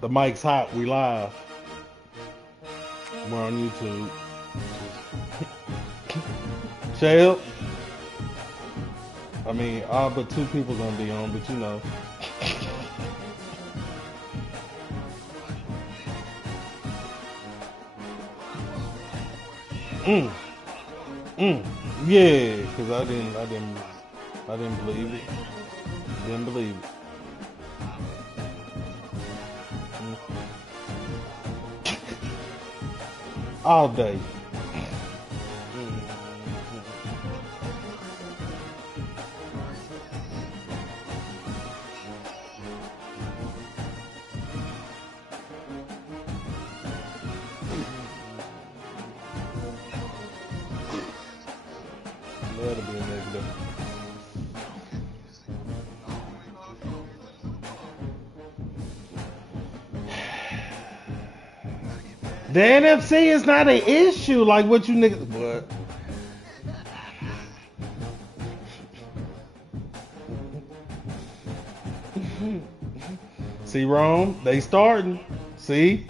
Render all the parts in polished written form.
The mic's hot. We live. We're on YouTube. Shell. I mean, all but two people gonna be on, but you know. Mm, yeah, cause I didn't believe it. Didn't believe it. All day. That'll be a negative. The NFC is not an issue like what you niggas. But see, Rome, they starting. See,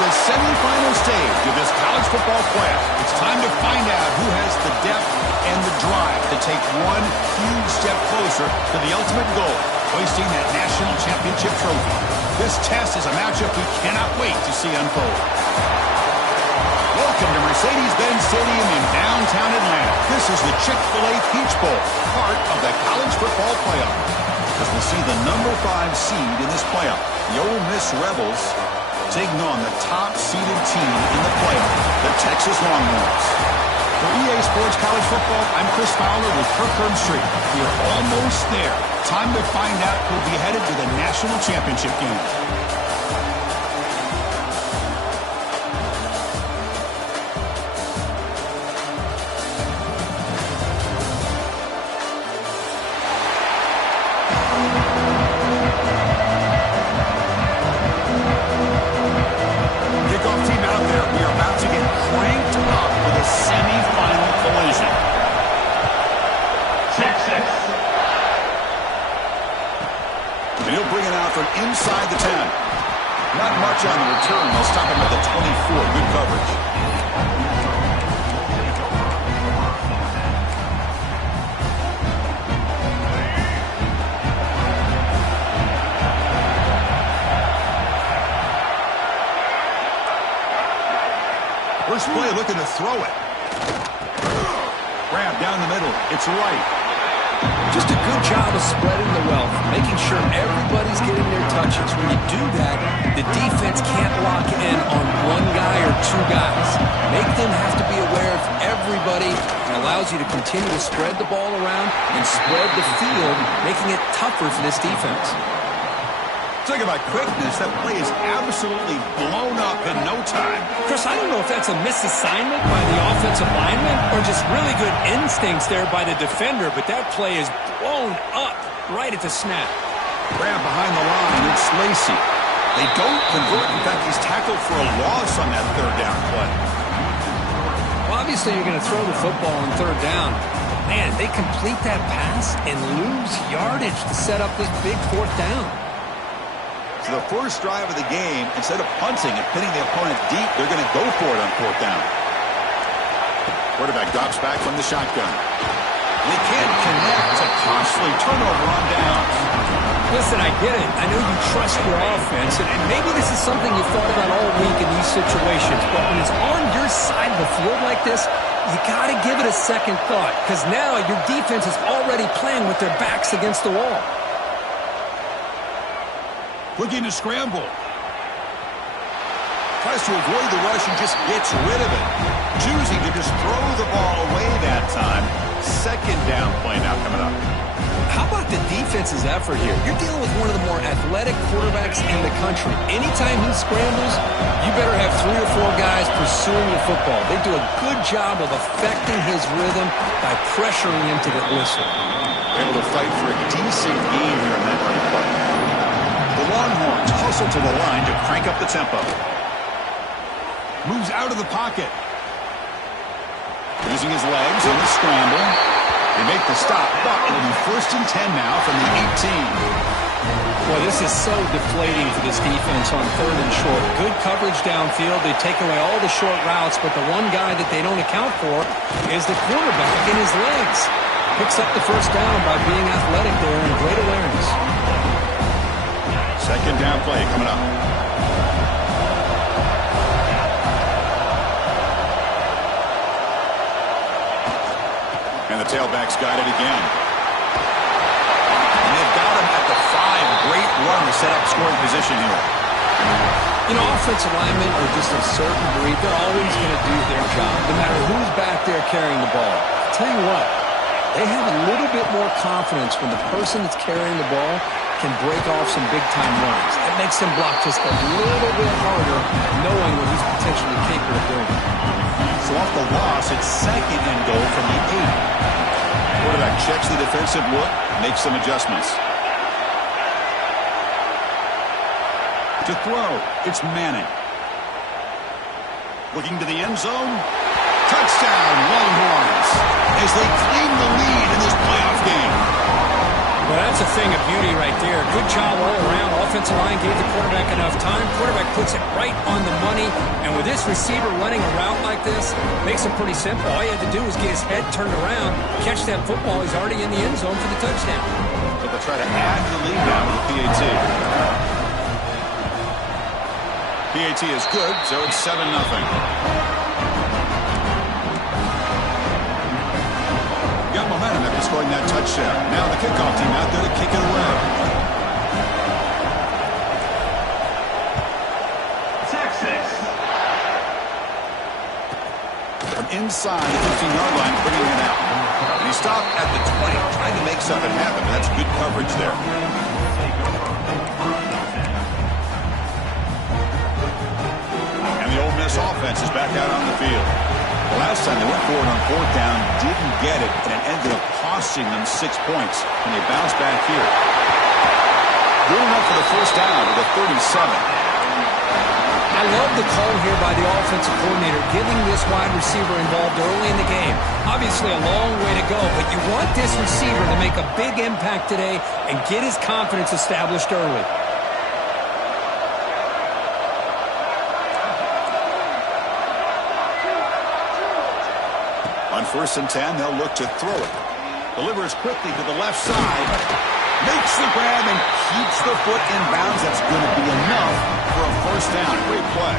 the semifinal stage of this college football playoff. It's time to find out who has the depth and the drive to take one huge step closer to the ultimate goal, hoisting that national championship trophy. This test is a matchup we cannot wait to see unfold. Welcome to Mercedes-Benz Stadium in downtown Atlanta. This is the Chick-fil-A Peach Bowl, part of the college football playoff. As we'll see the number 5 seed in this playoff, the Ole Miss Rebels, taking on the top-seeded team in the playoff, the Texas Longhorns. For EA Sports College Football, I'm Chris Fowler with Kirk Herbstreit. We are almost there. Time to find out who'll be headed to the national championship game. And he'll bring it out from inside the 10. Not much on the return. They'll stop him at the 24. Good coverage. First play looking to throw it. Grab down the middle. It's right. Just a good job of spreading the wealth, making sure everybody's getting their touches. When you do that, the defense can't lock in on one guy or two guys. Make them have to be aware of everybody, and allows you to continue to spread the ball around and spread the field, making it tougher for this defense. Talking about quickness, that play is absolutely blown up in no time. Chris, I don't know if that's a misassignment by the offensive lineman or just really good instincts there by the defender, but that play is blown up right at the snap. Grab behind the line, it's Lacy. They don't convert. In fact, he's tackled for a loss on that third down play. Well, obviously you're going to throw the football on third down. Man, they complete that pass and lose yardage to set up this big fourth down. So the first drive of the game, instead of punting and pinning the opponent deep, they're going to go for it on fourth down. Quarterback drops back from the shotgun. They can't connect. A costly turnover on downs. Listen, I get it. I know you trust your offense, and maybe this is something you've thought about all week in these situations, but when it's on your side of the field like this, you got to give it a second thought, because now your defense is already playing with their backs against the wall. Looking to scramble. Tries to avoid the rush and just gets rid of it. Choosing to just throw the ball away that time. Second down play now coming up. How about the defense's effort here? You're dealing with one of the more athletic quarterbacks in the country. Anytime he scrambles, you better have 3 or 4 guys pursuing the football. They do a good job of affecting his rhythm by pressuring him to the whistle. Able to fight for a decent gain here in that running play. The Longhorns hustle to the line to crank up the tempo. Moves out of the pocket. Using his legs in the scramble. They make the stop, but it'll be 1st and 10 now from the 18. Boy, this is so deflating for this defense on 3rd and short. Good coverage downfield. They take away all the short routes, but the one guy that they don't account for is the quarterback in his legs. Picks up the first down by being athletic there and great awareness. Second down play coming up. And the tailback's got it again. And they've got him at the 5. Great run to set up scoring position here. You know, offensive linemen are just a certain breed. They're always going to do their job, no matter who's back there carrying the ball. I'll tell you what, they have a little bit more confidence when the person that's carrying the ball can break off some big-time runs. That makes him block just a little bit harder, knowing what he's potentially capable of doing. So off the loss, it's 2nd and goal from the 8. Quarterback checks the defensive look, makes some adjustments. To throw, it's Manning. Looking to the end zone. Touchdown, Longhorns, as they claim the lead in this playoff game. Well, that's a thing of beauty right there. Good job all around. offensive line gave the quarterback enough time. Quarterback puts it right on the money. And with this receiver running a route like this, makes it pretty simple. All you had to do was get his head turned around, catch that football. He's already in the end zone for the touchdown. So they'll try to add the lead now with the PAT. PAT is good, so it's 7-0. Got momentum after scoring that touchdown. Now the kickoff team out there to kick it away. From inside the 15-yard line, bringing it out. And he stopped at the 20, trying to make something happen. That's good coverage there. And the Ole Miss offense is back out on the field. The last time they went forward on fourth down, didn't get it, and it ended up costing them 6 points. And they bounce back here. Good enough for the first down with a 37. I love the call here by the offensive coordinator, getting this wide receiver involved early in the game. Obviously a long way to go, but you want this receiver to make a big impact today and get his confidence established early. On 1st and 10, they'll look to throw it. Delivers quickly to the left side. Makes the grab and keeps the foot in bounds. That's going to be enough for a first down. Great play.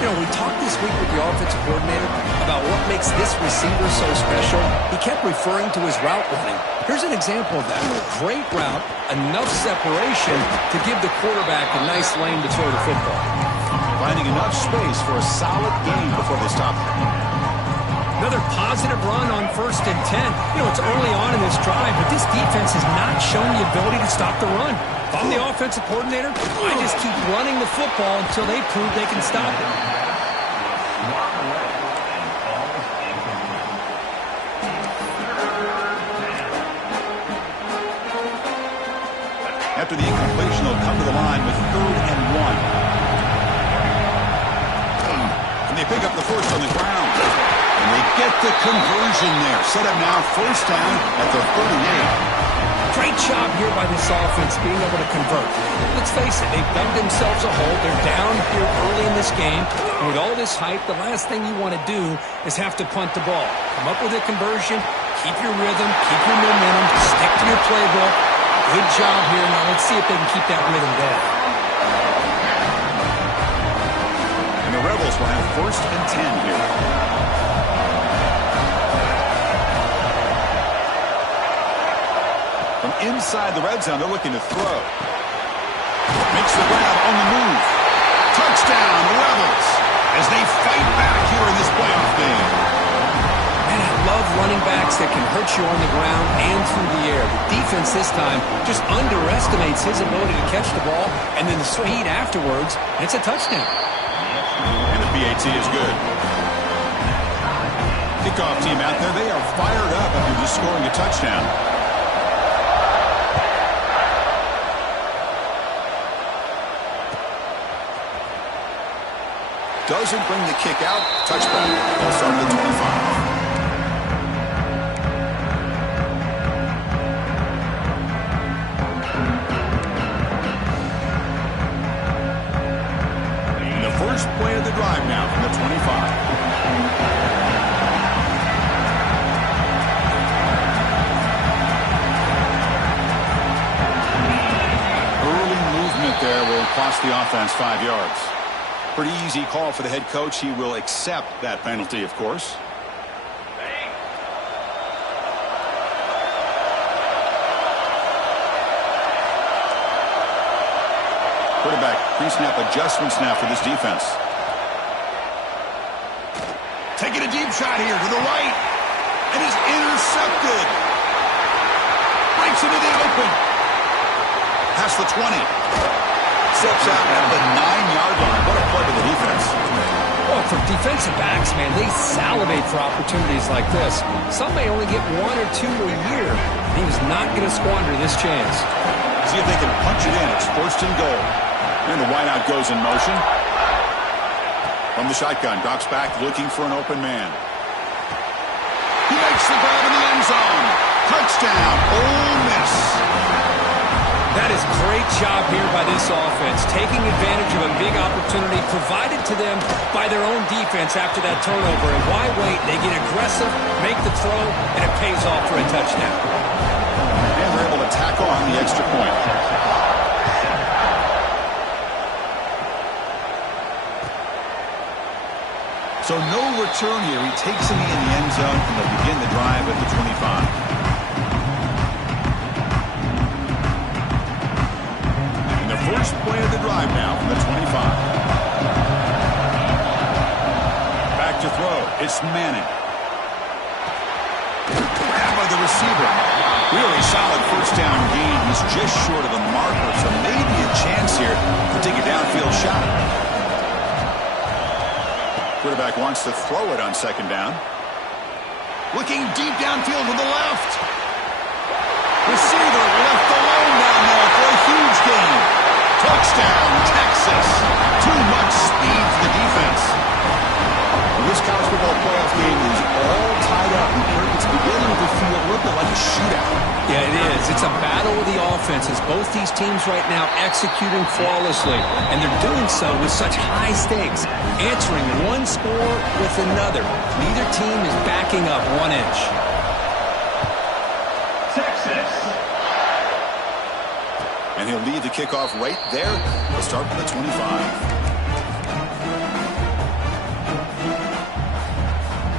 You know, we talked this week with the offensive coordinator about what makes this receiver so special. He kept referring to his route running. Here's an example of that. Great route, enough separation to give the quarterback a nice lane to throw the football. Finding enough space for a solid gain before they stop him. Another positive run on 1st and 10. You know, it's early on in this drive, but this defense has not shown the ability to stop the run. If I'm the offensive coordinator, I just keep running the football until they prove they can stop it. After the incompletion, they'll come to the line with 3rd and 1. And they pick up the first on the ground. And they get the conversion there. Set up now 1st down at the 38. Great job here by this offense being able to convert. Let's face it, they've dug themselves a hole. They're down here early in this game. And with all this hype, the last thing you want to do is have to punt the ball. Come up with a conversion, keep your rhythm, keep your momentum, stick to your playbook. Good job here. Now let's see if they can keep that rhythm going. And the Rebels will have 1st and 10 here. From inside the red zone, they're looking to throw. Makes the grab on the move. Touchdown, Rebels, as they fight back here in this playoff game. And I love running backs that can hurt you on the ground and through the air. The defense this time just underestimates his ability to catch the ball, and then the speed afterwards, and it's a touchdown. And the PAT is good. Kickoff team out there, they are fired up after just scoring a touchdown. Doesn't bring the kick out. Touchback. They'll start at the 25. And the first play of the drive now from the 25. Early movement there will cost the offense 5 yards. Pretty easy call for the head coach. He will accept that penalty, of course. Quarterback pre-snap adjustments now for this defense. Taking a deep shot here to the right. And is intercepted. Breaks into the open. Past the 20. Steps out at the 9-yard line. What a play by the defense. Well, for defensive backs, man, they salivate for opportunities like this. Some may only get 1 or 2 a year. He was not going to squander this chance. See if they can punch it in. It's 1st and goal. And the wideout goes in motion. From the shotgun, drops back looking for an open man. He makes the grab in the end zone. Touchdown, Ole Miss. That is great job here by this offense, taking advantage of a big opportunity provided to them by their own defense after that turnover. And why wait? They get aggressive, make the throw, and it pays off for a touchdown. And they're able to tack on the extra point. So no return here. He takes it in the end zone, and they'll begin the drive at the 25. First play of the drive now from the 25. Back to throw. It's Manning. Grab by the receiver. Really solid first down gain. He's just short of the marker, so maybe a chance here to take a downfield shot. Quarterback wants to throw it on second down. Looking deep downfield with the left. Receiver left alone down there for a huge gain. Touchdown, Texas. Too much speed for the defense. This college football playoff game is all tied up. It's beginning to feel a little bit like a shootout. Yeah, it is. It's a battle of the offenses. Both these teams right now executing flawlessly, and they're doing so with such high stakes, answering one score with another. Neither team is backing up 1 inch. And he'll lead the kickoff right there. He'll start with the 25.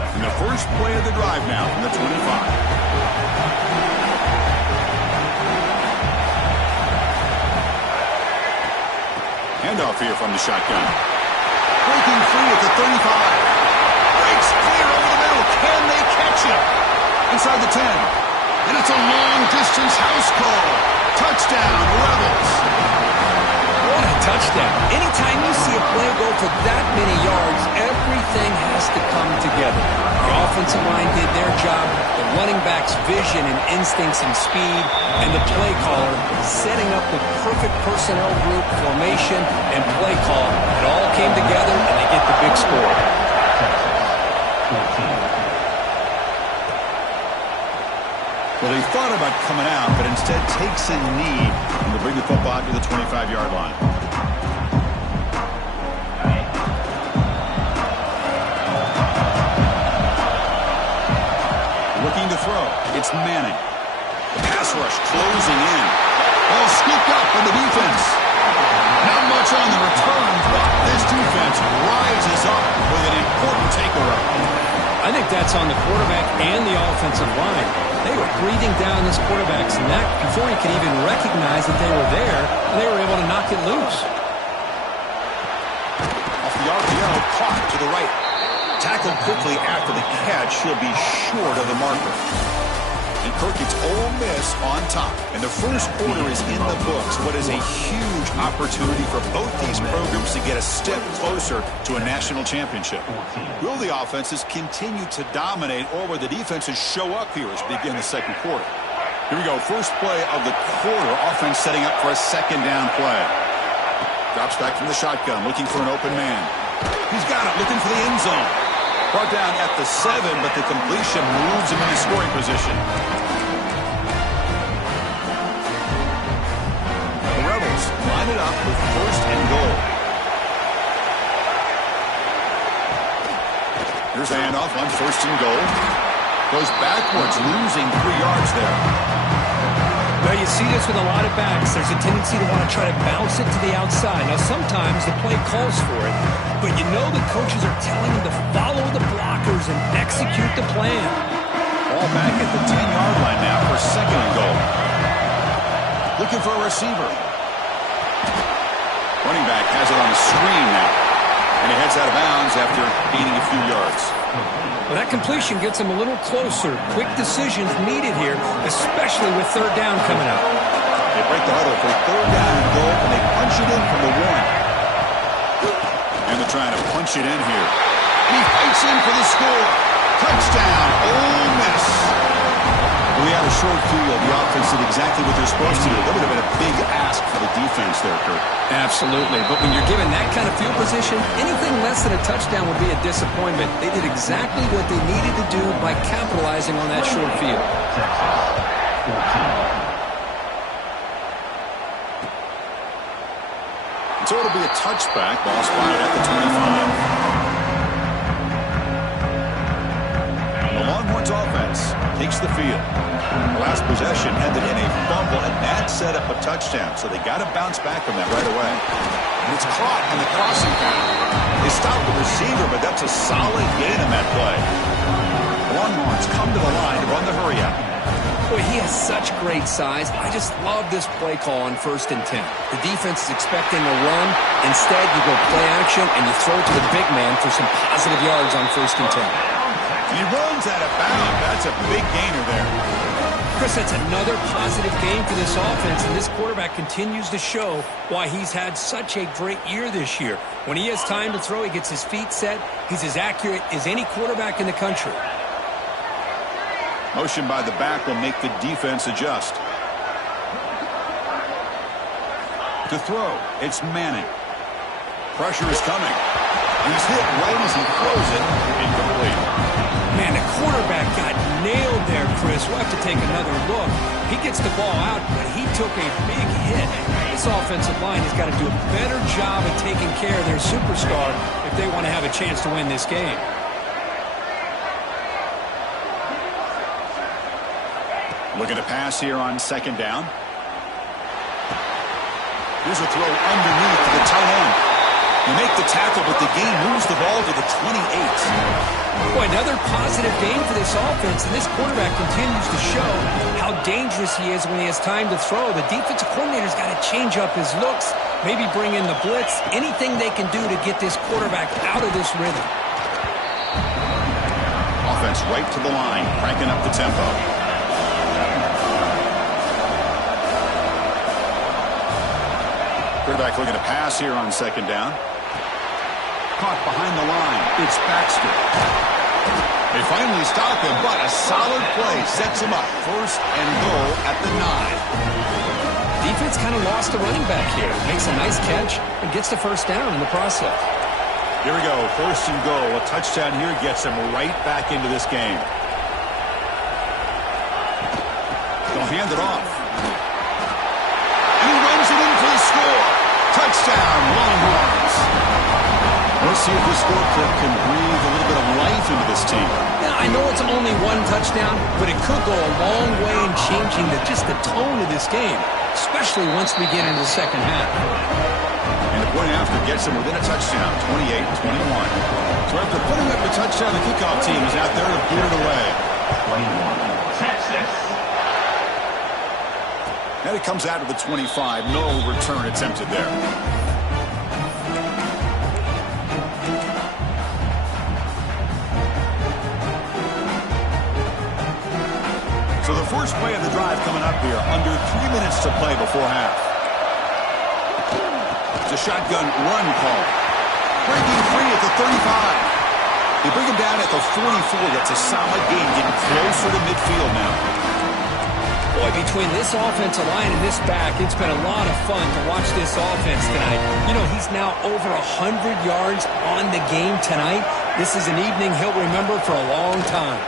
And the first play of the drive now from the 25. Handoff here from the shotgun. Breaking free at the 35. Breaks clear over the middle. Can they catch him? Inside the 10. And it's a long-distance house call. Touchdown, Rebels. What a touchdown. Anytime you see a play go for that many yards, everything has to come together. The offensive line did their job, the running back's vision and instincts and speed, and the play caller setting up the perfect personnel group, formation, and play call. It all came together, and they get the big score. Well, he thought about coming out, but instead takes a knee and will bring the football out to the 25-yard line. Looking to throw. It's Manning. The pass rush closing in. Ball scooped up by the defense. Not much on the return, but this defense rises up with an important takeaway. I think that's on the quarterback and the offensive line. They were breathing down this quarterback's neck before he could even recognize that they were there, and they were able to knock it loose. Off the RPO, caught to the right. Tackled quickly after the catch. He'll be short of the marker. And Kirk gets Ole Miss on top. And the first quarter is in the books. What is a huge opportunity for both these programs to get a step closer to a national championship. Will the offenses continue to dominate, or will the defenses show up here as we begin the second quarter? Here we go. First play of the quarter. Offense setting up for a second down play. Drops back from the shotgun, looking for an open man. He's got it, looking for the end zone. Brought down at the 7, but the completion moves him into scoring position. The Rebels line it up with first and goal. Here's a handoff on first and goal. Goes backwards, losing 3 yards there. Well, you see this with a lot of backs. There's a tendency to want to try to bounce it to the outside. Now, sometimes the play calls for it, but you know the coaches are telling them to follow the blockers and execute the plan. Ball back at the 10-yard line now for second and goal. Looking for a receiver. Running back has it on the screen now. And he heads out of bounds after gaining a few yards. Well, that completion gets him a little closer. Quick decisions needed here, especially with third down coming up. They break the huddle for third down and goal, and they punch it in from the 1. And they're trying to punch it in here. And he fights in for the score. Touchdown, Ole Miss. We had a short field. The offense did exactly what they're supposed to do. That would have been a big ask for the defense there, Kirk. Absolutely. But when you're given that kind of field position, anything less than a touchdown would be a disappointment. They did exactly what they needed to do by capitalizing on that short field. So it'll be a touchback. Ball spotted at the 25. The Longhorns offense takes the field. The last possession ended in a fumble, and that set up a touchdown. So they got to bounce back from that right away. And it's caught in the crossing path. They stopped the receiver, but that's a solid gain on that play. Longhorns come to the line to run the hurry-up. Boy, he has such great size. I just love this play call on 1st and 10. The defense is expecting a run. Instead, you go play action, and you throw it to the big man for some positive yards on 1st and 10. He runs out of bounds. That's a big gainer there. Chris, that's another positive game for this offense, and this quarterback continues to show why he's had such a great year this year. When he has time to throw, he gets his feet set. He's as accurate as any quarterback in the country. Motion by the back will make the defense adjust. To throw, it's Manning. Pressure is coming. He's hit right as he throws it. Incomplete. Man, the quarterback got nailed there, Chris. We'll have to take another look. He gets the ball out, but he took a big hit. This offensive line has got to do a better job of taking care of their superstar if they want to have a chance to win this game. Looking to pass here on 2nd down. Here's a throw underneath to the tight end. You make the tackle, but the game moves the ball to the 28. Boy, another positive game for this offense, and this quarterback continues to show how dangerous he is when he has time to throw. The defensive coordinator's got to change up his looks, maybe bring in the blitz, anything they can do to get this quarterback out of this rhythm. Offense right to the line, cranking up the tempo. Quarterback looking to pass here on 2nd down. Caught behind the line. It's Baxter. They finally stop him, but a solid play sets him up. 1st and goal at the 9. Defense kind of lost a running back here. Makes a nice catch and gets the 1st down in the process. Here we go. 1st and goal. A touchdown here gets him right back into this game. They'll hand it off. And he runs it in for the score. Touchdown, Longhorns. Let's see if this score can breathe a little bit of life into this team. Yeah, I know it's only one touchdown, but it could go a long way in changing just the tone of this game, especially once we get into the 2nd half. And the point after gets them within a touchdown, 28-21. So after putting up the touchdown, the kickoff team is out there to boot it away. 21, Texas. And it comes out of the 25. No return attempted there. So the first play of the drive coming up here. Under 3 minutes to play before half. It's a shotgun run call. Breaking free at the 35. They bring him down at the 44. That's a solid gain, getting closer to midfield now. Boy, between this offensive line and this back, it's been a lot of fun to watch this offense tonight. You know, he's now over 100 yards on the game tonight. This is an evening he'll remember for a long time.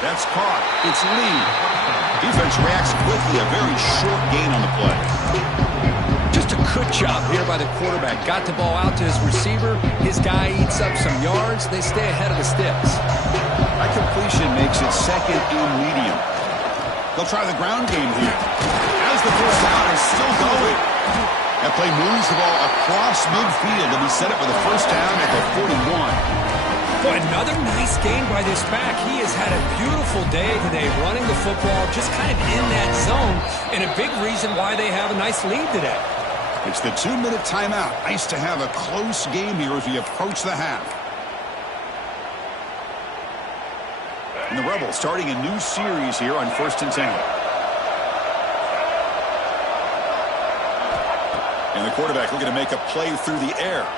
That's caught. It's Lee. Defense reacts quickly. A very short gain on the play. Just a good job here by the quarterback. Got the ball out to his receiver. His guy eats up some yards. They stay ahead of the sticks. That completion makes it 2nd and medium. They'll try the ground game here. As the 1st down is still going. That play moves the ball across midfield to be set up for the 1st down at the 41. Boy, another nice game by this back. He has had a beautiful day today running the football, just kind of in that zone, and a big reason why they have a nice lead today. It's the 2-minute timeout. Nice to have a close game here as we approach the half. And the Rebels starting a new series here on 1st and 10. And the quarterback looking to make a play through the air.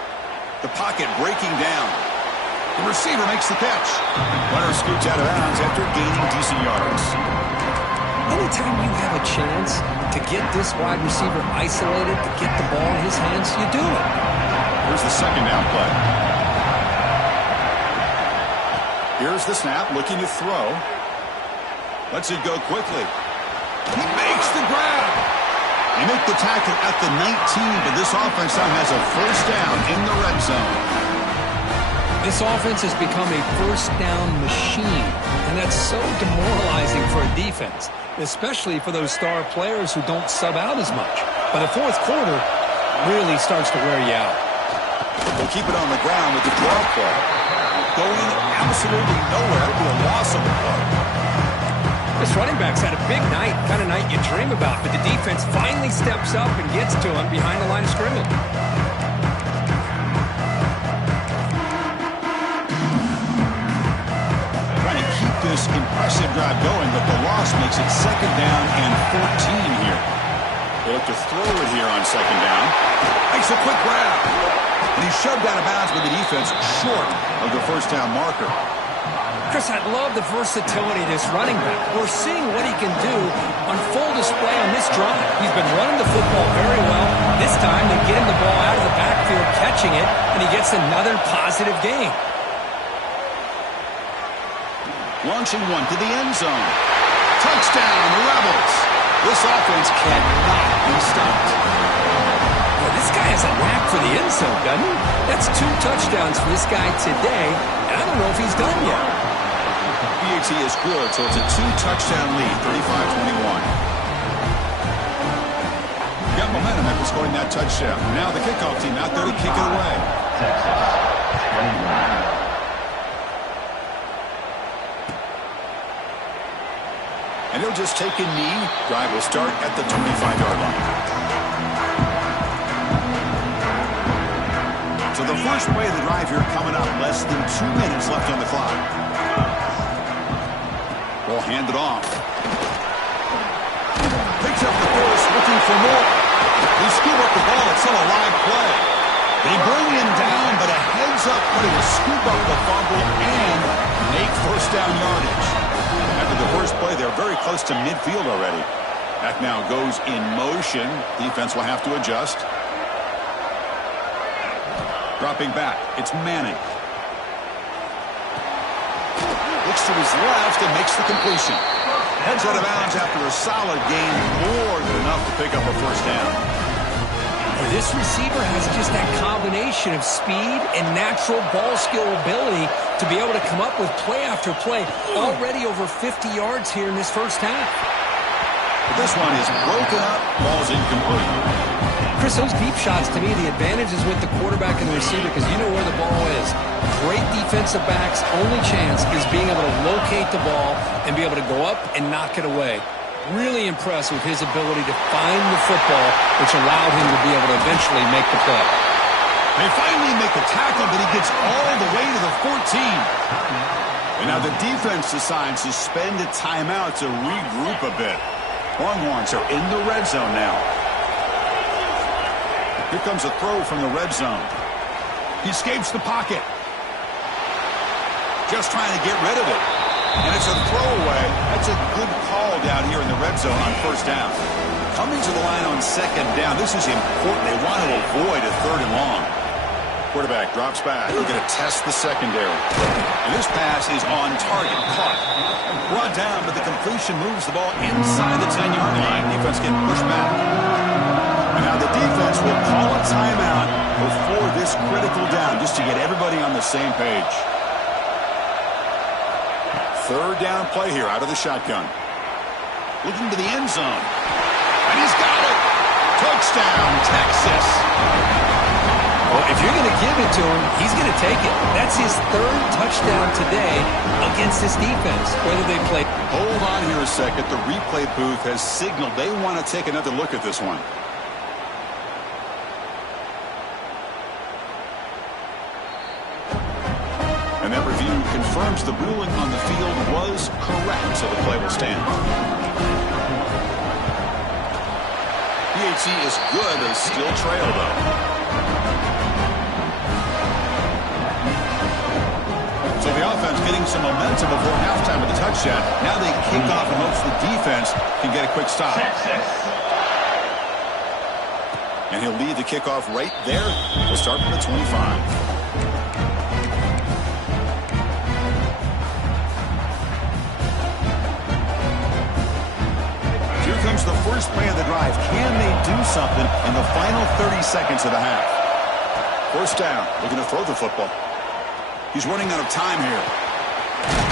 The pocket breaking down. The receiver makes the catch. Runner scoots out of bounds after gaining decent yards. Anytime you have a chance to get this wide receiver isolated, to get the ball in his hands, you do it. Here's the 2nd down play. Here's the snap, looking to throw. Lets it go quickly. He makes the grab. They make the tackle at the 19, but this offense now has a first down in the red zone. This offense has become a first down machine, and that's so demoralizing for a defense, especially for those star players who don't sub out as much. By the fourth quarter, really starts to wear you out. They'll keep it on the ground with the draw play. Going absolutely nowhere to a loss of the play. This running back's had a big night, kind of night you dream about, but the defense finally steps up and gets to him behind the line of scrimmage. Trying to keep this impressive drive going, but the loss makes it second down and 14 here. They look to throw it here on second down. Makes a quick grab. And he's shoved out of bounds with the defense short of the first down marker. Chris, I love the versatility of this running back. We're seeing what he can do on full display on this drive. He's been running the football very well. This time they get him the ball out of the backfield, catching it, and he gets another positive gain. Launching one to the end zone. Touchdown, the Rebels. This offense cannot be stopped. Well, this guy has a knack for the end zone, doesn't he? That's 2 touchdowns for this guy today, and I don't know if he's done yet. PAT is good, so it's a 2-touchdown lead, 35-21. Got momentum after scoring that touchdown. Now the kickoff team out there to kick it away. And he'll just take a knee. Drive will start at the 25-yard line. So the first play of the drive here coming up. Less than 2 minutes left on the clock. Ball handed off. Picks up the force, looking for more. He scoop up the ball. It's still a live play. They bring him down, but a heads-up play to scoop up the fumble and make first down yardage. After the first play, they're very close to midfield already. Back now goes in motion. Defense will have to adjust. Dropping back. It's Manning. Looks to his left and makes the completion. Heads out of bounds after a solid gain, more than enough to pick up a first down. This receiver has just that combination of speed and natural ball skill ability to be able to come up with play after play. Already over 50 yards here in this first half. But this one is broken up. Ball's incomplete. Chris, those deep shots, to me, the advantage is with the quarterback and the receiver because you know where the ball is. Great defensive backs' only chance is being able to locate the ball and be able to go up and knock it away. Really impressed with his ability to find the football, which allowed him to be able to eventually make the play. They finally make the tackle, but he gets all the way to the 14. And now the defense decides to spend a timeout to regroup a bit. Longhorns are in the red zone now. Here comes a throw from the red zone. He escapes the pocket. Just trying to get rid of it. And it's a throwaway. That's a good call down here in the red zone on first down. Coming to the line on second down. This is important. They want to avoid a third and long. Quarterback drops back. They're going to test the secondary. And this pass is on target. Caught. Brought down, but the completion moves the ball inside the 10-yard line. Defense getting pushed back. And now the defense will call a timeout before this critical down, just to get everybody on the same page. Third down play here out of the shotgun. Looking to the end zone. And he's got it. Touchdown, Texas. Well, if you're going to give it to him, he's going to take it. That's his third touchdown today against this defense, whether they play. Hold on here a second. The replay booth has signaled they want to take another look at this one. And that review confirms the ruling on the field was correct, so the play will stand. PAT is good. They still trail, though. So the offense getting some momentum before halftime with the touchdown. Now they kick off and hopes the defense can get a quick stop. And he'll lead the kickoff right there. We'll start from the 25. Comes the first play of the drive. Can they do something in the final 30 seconds of the half. First down, looking to throw the football. He's running out of time here.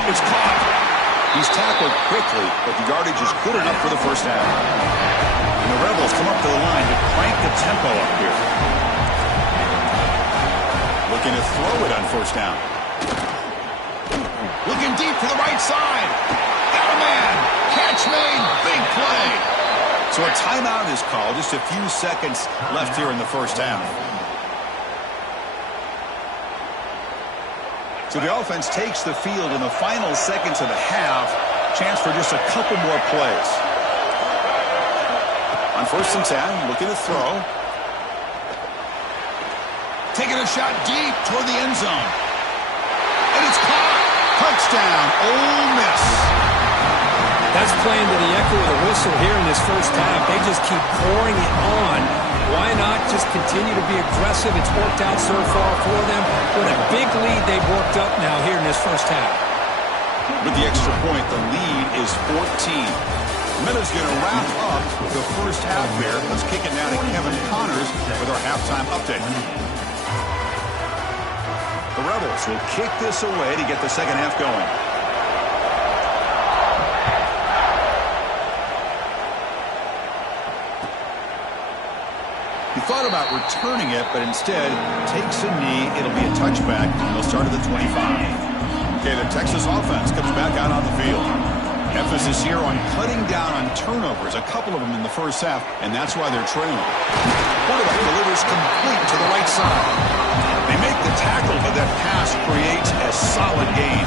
It's caught. He's tackled quickly, but the yardage is good enough for the first down. And the Rebels come up to the line to crank the tempo up here. Looking to throw it on first down. Looking deep to the right side. Got a man. Catch made. Big play. So a timeout is called. Just a few seconds left here in the first half. So the offense takes the field in the final seconds of the half. Chance for just a couple more plays. On first and 10, looking to throw. Taking a shot deep toward the end zone. And it's caught. Touchdown, Ole Miss. That's playing to the echo of the whistle here in this first half. They just keep pouring it on. Why not just continue to be aggressive? It's worked out so far for them. What a big lead they've worked up now here in this first half. With the extra point, the lead is 14. Miller's going to wrap up the first half here. Let's kick it now to Kevin Connors with our halftime update. The Rebels will kick this away to get the second half going. He thought about returning it, but instead takes a knee. It'll be a touchback, and they'll start at the 25. Okay, the Texas offense comes back out on the field. Emphasis here on cutting down on turnovers, a couple of them in the first half, and that's why they're trailing. Quarterback delivers complete to the right side. They make the tackle, but that pass creates a solid gain.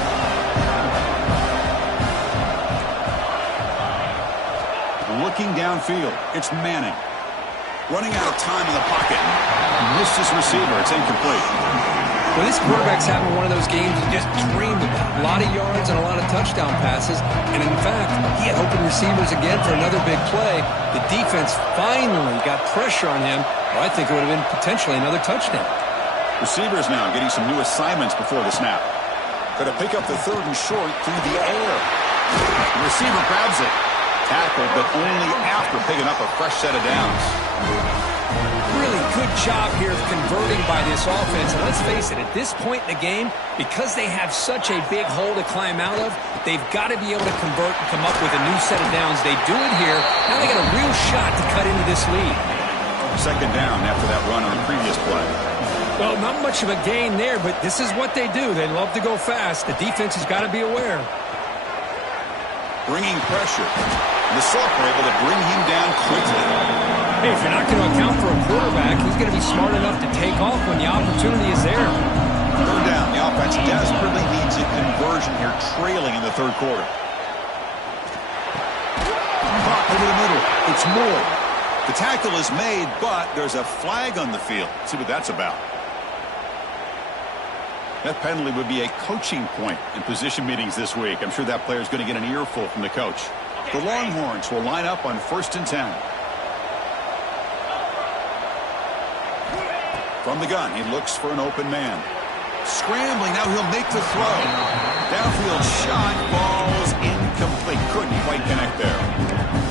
Looking downfield, it's Manning. Running out of time in the pocket. Missed his receiver. It's incomplete. Well, this quarterback's having one of those games you just dreamed about. A lot of yards and a lot of touchdown passes. And in fact, he had open receivers again for another big play. The defense finally got pressure on him. Or I think it would have been potentially another touchdown. Receivers now getting some new assignments before the snap. Got to pick up the third and short through the air. The receiver grabs it. Tackled, but only after picking up a fresh set of downs. Really good job here of converting by this offense. And let's face it, at this point in the game, because they have such a big hole to climb out of, they've got to be able to convert and come up with a new set of downs. They do it here. Now they got a real shot to cut into this lead. Second down after that run on the previous play. Well, not much of a gain there, but this is what they do. They love to go fast. The defense has got to be aware. Bringing pressure. And the Seahawks are able to bring him down quickly. Hey, if you're not going to account for a quarterback, he's going to be smart enough to take off when the opportunity is there. Third down. The offense desperately needs a conversion here, trailing in the third quarter. Caught over the middle. It's Moore. The tackle is made, but there's a flag on the field. Let's see what that's about. That penalty would be a coaching point in position meetings this week. I'm sure that player is going to get an earful from the coach. The Longhorns will line up on first and 10. From the gun, he looks for an open man. Scrambling, now he'll make the throw. Downfield shot, ball's incomplete. Couldn't quite connect there.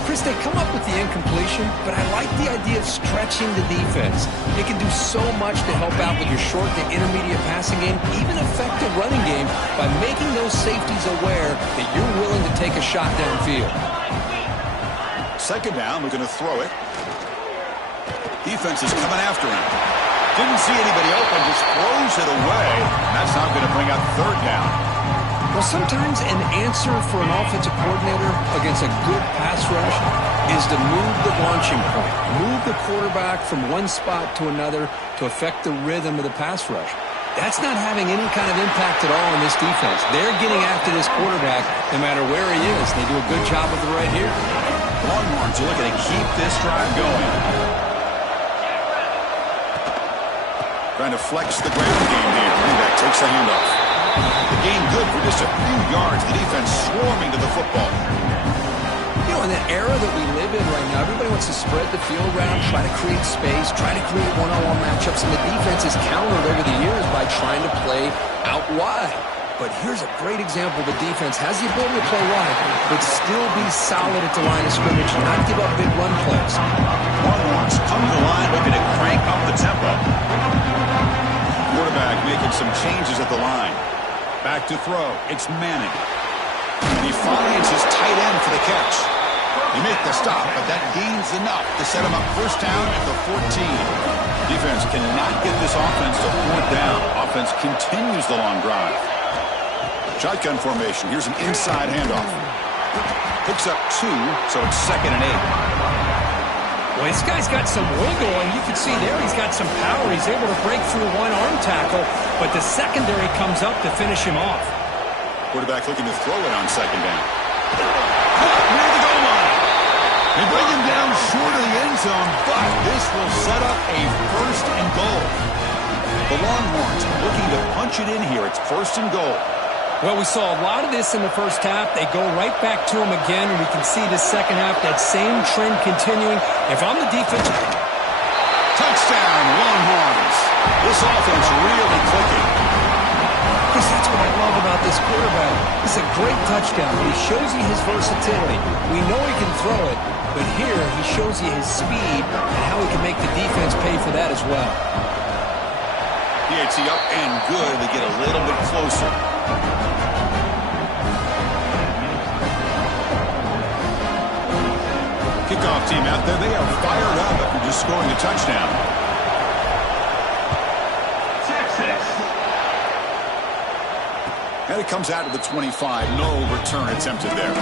Chris, they come up with the incompletion, but I like the idea of stretching the defense. It can do so much to help out with your short to intermediate passing game, even affect the running game by making those safeties aware that you're willing to take a shot downfield. Second down, we're going to throw it. Defense is coming after him. Didn't see anybody open, just throws it away. That's not going to bring up third down. Well, sometimes an answer for an offensive coordinator against a good pass rush is to move the launching point, move the quarterback from one spot to another to affect the rhythm of the pass rush. That's not having any kind of impact at all in this defense. They're getting after this quarterback no matter where he is. They do a good job of it right here. Longhorns are looking to keep this drive going. Trying to flex the ground game here. Running back takes a handoff. The gain good for just a few yards. The defense swarming to the football. You know, in the era that we live in right now, everybody wants to spread the field around, try to create space, try to create one-on-one matchups, and the defense is countered over the years by trying to play out wide. But here's a great example. The defense has the ability to play wide, but still be solid at the line of scrimmage, not give up big run plays. Longhorns come To throw, it's Manning. And he finds his tight end for the catch. They make the stop, but that gains enough to set him up first down at the 14. Defense cannot get this offense to fourth down. Offense continues the long drive. Shotgun formation. Here's an inside handoff. Picks up 2, so it's 2nd and 8. Well, this guy's got some wiggle, and you can see there he's got some power. He's able to break through one arm tackle, but the secondary comes up to finish him off. Quarterback looking to throw it on 2nd down. Caught near the goal line. They bring him down short of the end zone, but this will set up a 1st and goal. The Longhorns looking to punch it in here. It's 1st and goal. Well, we saw a lot of this in the first half. They go right back to him again, and we can see the second half, that same trend continuing. If I'm the defense... Touchdown, Longhorns. This offense really clicking. Because that's what I love about this quarterback. It's a great touchdown, but he shows you his versatility. We know he can throw it, but here he shows you his speed and how he can make the defense pay for that as well. PAT up and good. They get a little bit closer. Kickoff team out there. They are fired up after just scoring a touchdown. 6-6. And it comes out to the 25. No return attempted there.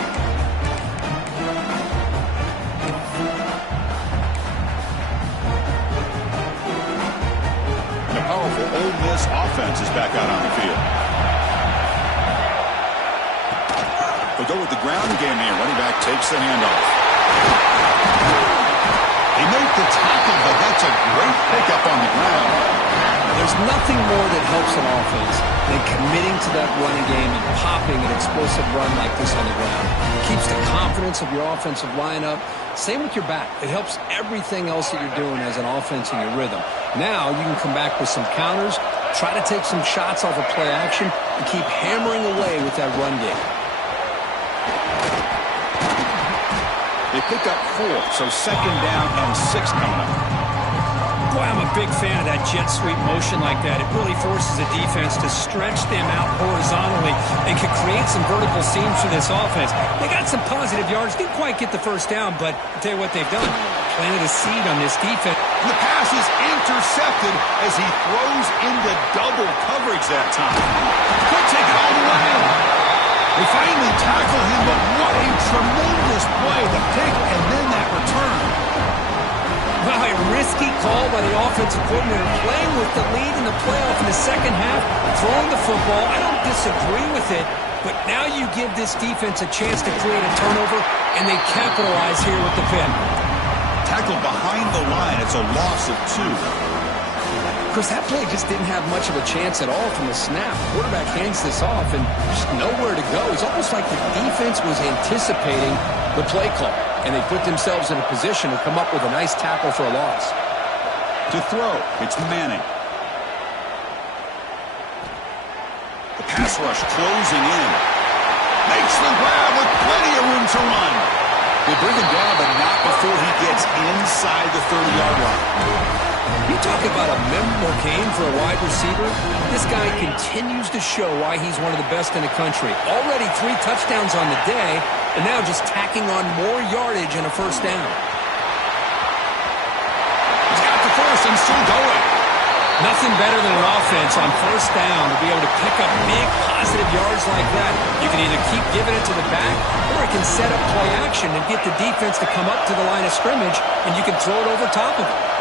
And a powerful Ole Miss offense is back out on the field. They go with the ground game here. Running back takes the handoff. They make the tackle, but that's a great pickup on the ground. There's nothing more that helps an offense than committing to that running game and popping an explosive run like this on the ground. It keeps the confidence of your offensive lineup. Same with your back. It helps everything else that you're doing as an offense in your rhythm. Now you can come back with some counters, try to take some shots off of play action, and keep hammering away with that run game. They pick up 4, so 2nd down and 6 coming up. Boy, I'm a big fan of that jet sweep motion like that. It really forces the defense to stretch them out horizontally and can create some vertical seams for this offense. They got some positive yards. Didn't quite get the first down, but I'll tell you what they've done. Planted a seed on this defense. The pass is intercepted as he throws into double coverage that time. Could take it all the way. They finally tackle him, but what a tremendous play. The pick and then that return. Wow, a risky call by the offensive coordinator, playing with the lead in the playoff in the second half, throwing the football. I don't disagree with it, but now you give this defense a chance to create a turnover, and they capitalize here with the pick. Tackled behind the line. It's a loss of 2. Because that play just didn't have much of a chance at all from the snap. Quarterback hands this off and just nowhere to go. It's almost like the defense was anticipating the play call, and they put themselves in a position to come up with a nice tackle for a loss. To throw, it's Manning. The pass rush closing in. Makes the grab with plenty of room to run. They bring him down, but not before he gets inside the 30-yard line. You talk about a memorable game for a wide receiver. This guy continues to show why he's one of the best in the country. Already 3 touchdowns on the day, and now just tacking on more yardage and a first down. He's got the first and still going. Nothing better than an offense on first down to be able to pick up big positive yards like that. You can either keep giving it to the back, or it can set up play action and get the defense to come up to the line of scrimmage, and you can throw it over top of it.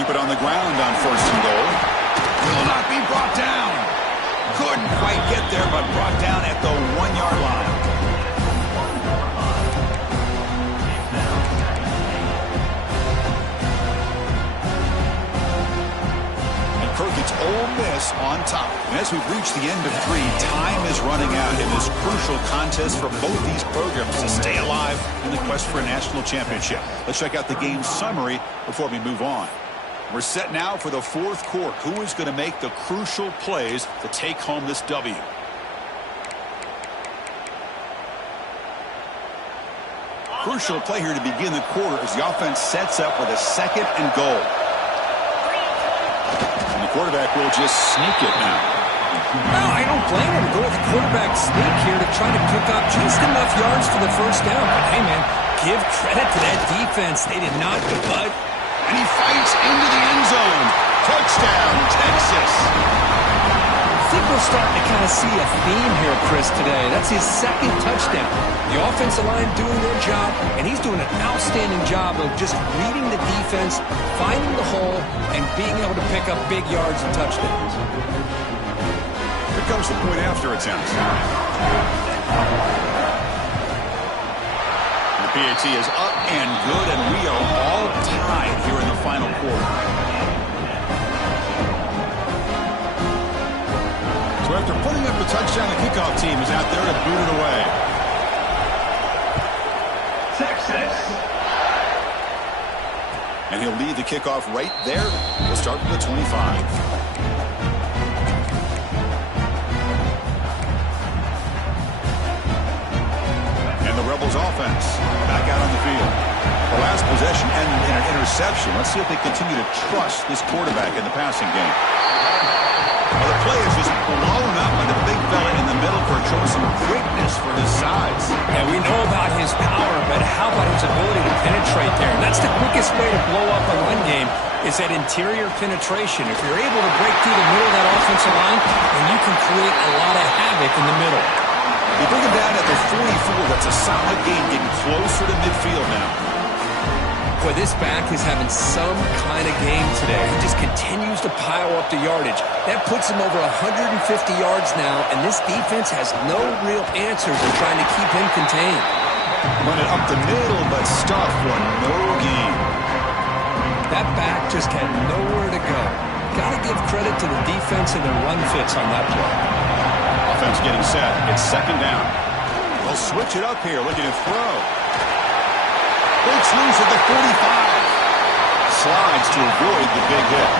Keep it on the ground on 1st and goal. Will not be brought down. Couldn't quite get there, but brought down at the 1-yard line. And Kirk, it's Ole Miss on top. And as we've reached the end of 3, time is running out in this crucial contest for both these programs to stay alive in the quest for a national championship. Let's check out the game summary before we move on. We're set now for the 4th quarter. Who is going to make the crucial plays to take home this W? Crucial play here to begin the quarter as the offense sets up with a 2nd and goal. And the quarterback will just sneak it now. No, I don't blame him. Go with the quarterback sneak here to try to pick up just enough yards for the first down. But hey, man, give credit to that defense. They did not budge. And he fights into the end zone. Touchdown, Texas. I think we're starting to kind of see a theme here, Chris, today. That's his second touchdown. The offensive line doing their job, and he's doing an outstanding job of just reading the defense, finding the hole, and being able to pick up big yards and touchdowns. Here comes the point after attempt. The PAT is up and good, and we are all tied here in the final quarter. So after putting up a touchdown, the kickoff team is out there to boot it away. Texas. And he'll lead the kickoff right there. We'll start with the 25. Rebels offense back out on the field. The last possession ended in an interception. Let's see if they continue to trust this quarterback in the passing game. Well, the play is just blown up by the big fella in the middle for showing some quickness for his size. Yeah, we know about his power, but how about his ability to penetrate there? And that's the quickest way to blow up a run game is that interior penetration. If you're able to break through the middle of that offensive line, then you can create a lot of havoc in the middle. They bring him down at the 44. That's a solid gain, getting closer to midfield now. Boy, this back is having some kind of game today. He just continues to pile up the yardage. That puts him over 150 yards now, and this defense has no real answers in trying to keep him contained. Run it up the middle, but stuff for no gain. That back just had nowhere to go. Got to give credit to the defense and the run fits on that play. Offense getting set. It's second down. They'll switch it up here, looking to throw. Breaks loose at the 45. Slides to avoid the big hit.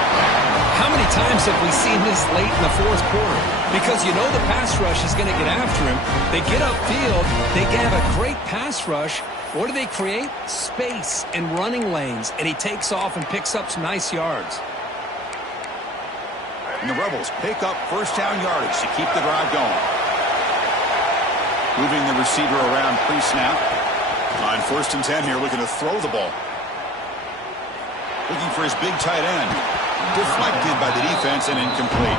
How many times have we seen this late in the fourth quarter? Because you know the pass rush is going to get after him. They get upfield. They have a great pass rush. What do they create? Space and running lanes. And he takes off and picks up some nice yards. And the Rebels pick up first down yardage to keep the drive going. Moving the receiver around pre-snap. On 1st and 10 here, looking to throw the ball. Looking for his big tight end. Deflected by the defense and incomplete.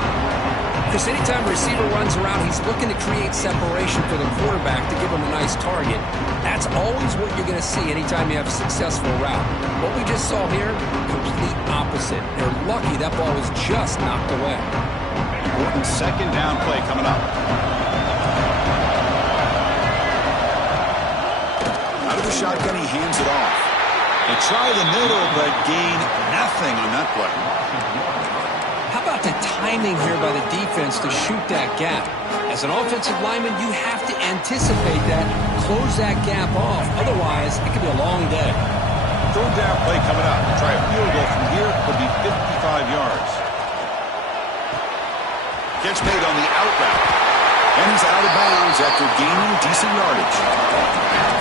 Because anytime a receiver runs around, he's looking to create separation for the quarterback to give him a nice target. That's always what you're going to see anytime you have a successful route. What we just saw here, complete opposite. They're lucky that ball was just knocked away. Important second down play coming up. Out of the shotgun, he hands it off. They try the middle, but gain nothing on that play. How about the timing here by the defense to shoot that gap? As an offensive lineman, you have to anticipate that, close that gap off. Otherwise, it could be a long day. Third down play coming up. Try a field goal from here. Could be 55 yards. Catch made on the out route. And he's out of bounds after gaining decent yardage.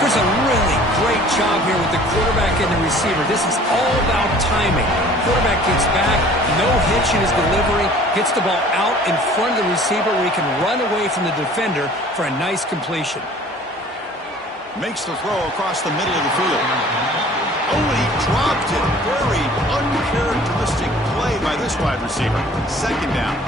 There's a really great job here with the quarterback and the receiver. This is all about timing. Quarterback gets back, no hitch in his delivery, gets the ball out in front of the receiver where he can run away from the defender for a nice completion. Makes the throw across the middle of the field. Oh, and he dropped it. Very uncharacteristic play by this wide receiver. Second down.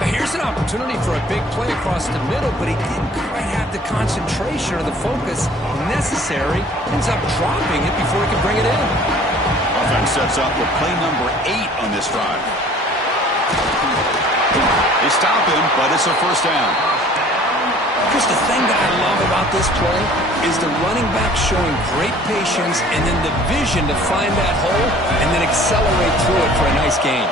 Now here's an opportunity for a big play across the middle, but he didn't quite have the concentration or the focus necessary. Ends up dropping it before he can bring it in. Offense sets up with play number 8 on this drive. They stop him, but it's a first down. Just the thing that I love about this play is the running back showing great patience and then the vision to find that hole and then accelerate through it for a nice gain.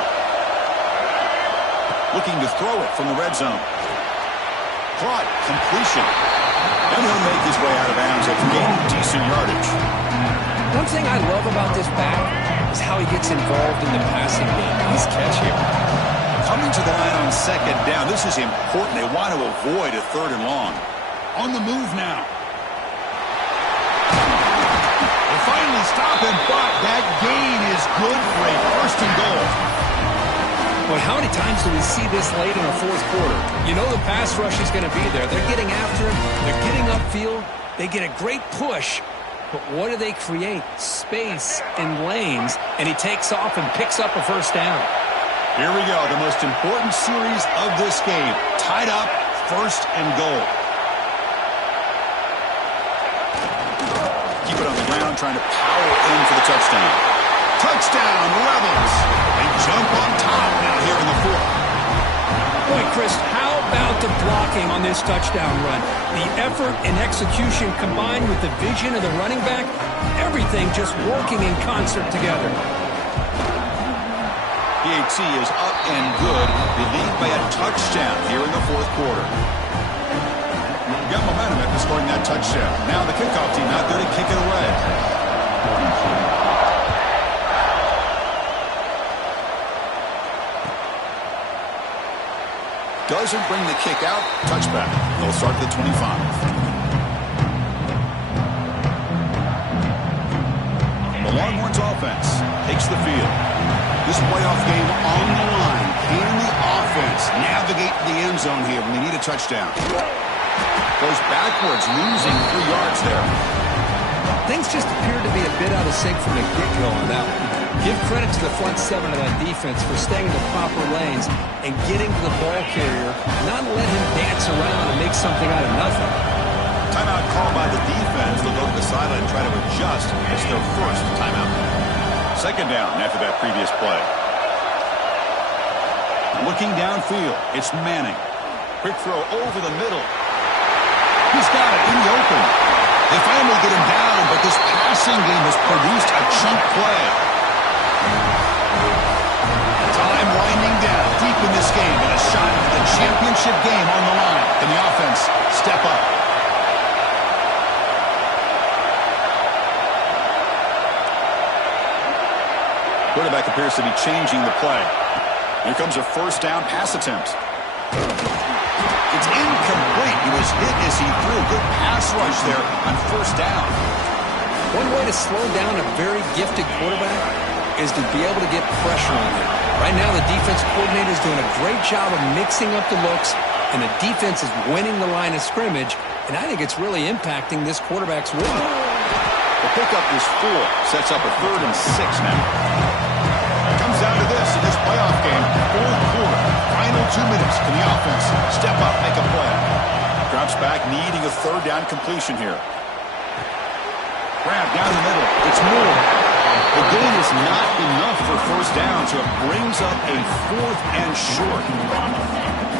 Looking to throw it from the red zone. Caught, completion. And he'll make his way out of bounds after gaining decent yardage. One thing I love about this back is how he gets involved in the passing game. Nice catch here. Coming to the line on second down. This is important. They want to avoid a third and long. On the move now. They finally stop him, but that gain is good for a first and goal. But how many times do we see this late in the fourth quarter? You know the pass rush is going to be there. They're getting after him. They're getting upfield. They get a great push. But what do they create? Space and lanes. And he takes off and picks up a first down. Here we go, the most important series of this game. Tied up, first and goal. Keep it on the ground, trying to power in for the touchdown. Touchdown, Rebels. They jump on top now here in the fourth. Boy, Chris, how about the blocking on this touchdown run? The effort and execution combined with the vision of the running back, everything just working in concert together. PAT is up and good. They lead by a touchdown here in the fourth quarter. Got momentum after scoring that touchdown. Now the kickoff team out there to kick it away. Doesn't bring the kick out. Touchback. They'll start at the 25. The Longhorns offense takes the field. This playoff game on the line. Can the offense navigate the end zone here when they need a touchdown? Goes backwards, losing 3 yards there. Things just appeared to be a bit out of sync from the get-go on that one. Give credit to the front seven of that defense for staying in the proper lanes and getting to the ball carrier, not let him dance around and make something out of nothing. Timeout called by the defense. They'll go to the sideline and try to adjust. It's their first timeout. Second down after that previous play. Looking downfield, it's Manning. Quick throw over the middle. He's got it in the open. They finally get him down, but this passing game has produced a chunk play. Time winding down deep in this game, and a shot at the championship game on the line. Can the offense step up? Quarterback appears to be changing the play. Here comes a first down pass attempt. It's incomplete. He was hit as he threw. Good pass rush there on first down. One way to slow down a very gifted quarterback is to be able to get pressure on him. Right now, the defense coordinator is doing a great job of mixing up the looks, and the defense is winning the line of scrimmage, and I think it's really impacting this quarterback's rhythm. The pickup is 4. Sets up a 3rd and 6 now. It comes down to this in this playoff game. Fourth quarter. Final 2 minutes. Can the offense step up, make a play? Drops back, needing a 3rd down completion here. Grab down the middle. It's Moore. The gain is not enough for first down, so it brings up a 4th and short.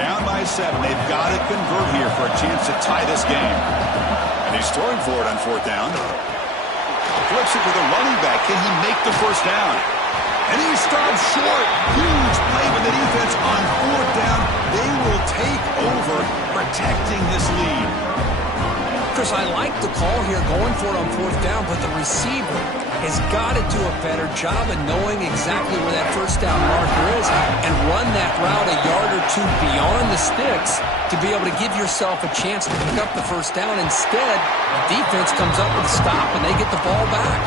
Down by 7. They've got to convert here for a chance to tie this game. And he's throwing for it on 4th down. Flips it to the running back. Can he make the first down? And he stops short. Huge play by the defense on 4th down. They will take over, protecting this lead. Chris, I like the call here, going for it on 4th down, but the receiver has got to do a better job of knowing exactly where that first down marker is and run that route a yard or 2 beyond the sticks to be able to give yourself a chance to pick up the first down. Instead, the defense comes up with a stop and they get the ball back.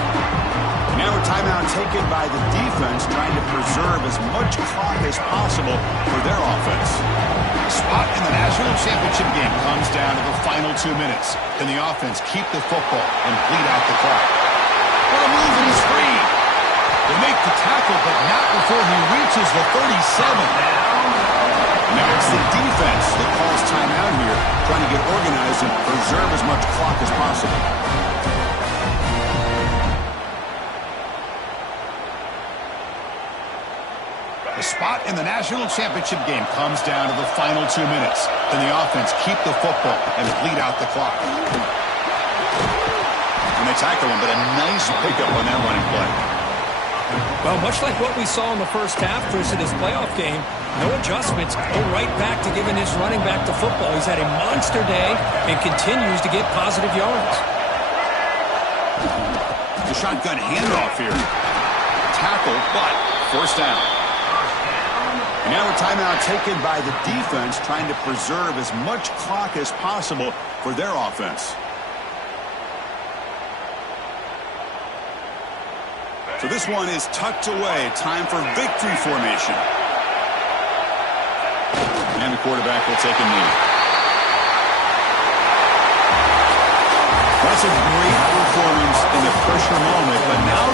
Now a timeout taken by the defense, trying to preserve as much clock as possible for their offense. The spot in the national championship game comes down to the final 2 minutes. Can the offense keep the football and bleed out the clock? What a move, and he's free. They make the tackle, but not before he reaches the 37. Now it's the defense that calls timeout here, trying to get organized and preserve as much clock as possible. The spot in the national championship game comes down to the final 2 minutes. Can the offense keep the football and bleed out the clock? And they tackle him, but a nice pickup on that running play. Well, much like what we saw in the first half, Chris, in this playoff game, no adjustments. Go right back to giving this running back the football. He's had a monster day and continues to get positive yards. The shotgun handoff here. Tackle, but first down. And now a timeout taken by the defense, trying to preserve as much clock as possible for their offense. So this one is tucked away. Time for victory formation. quarterback will take a knee. That's a great performance in the pressure moment, but now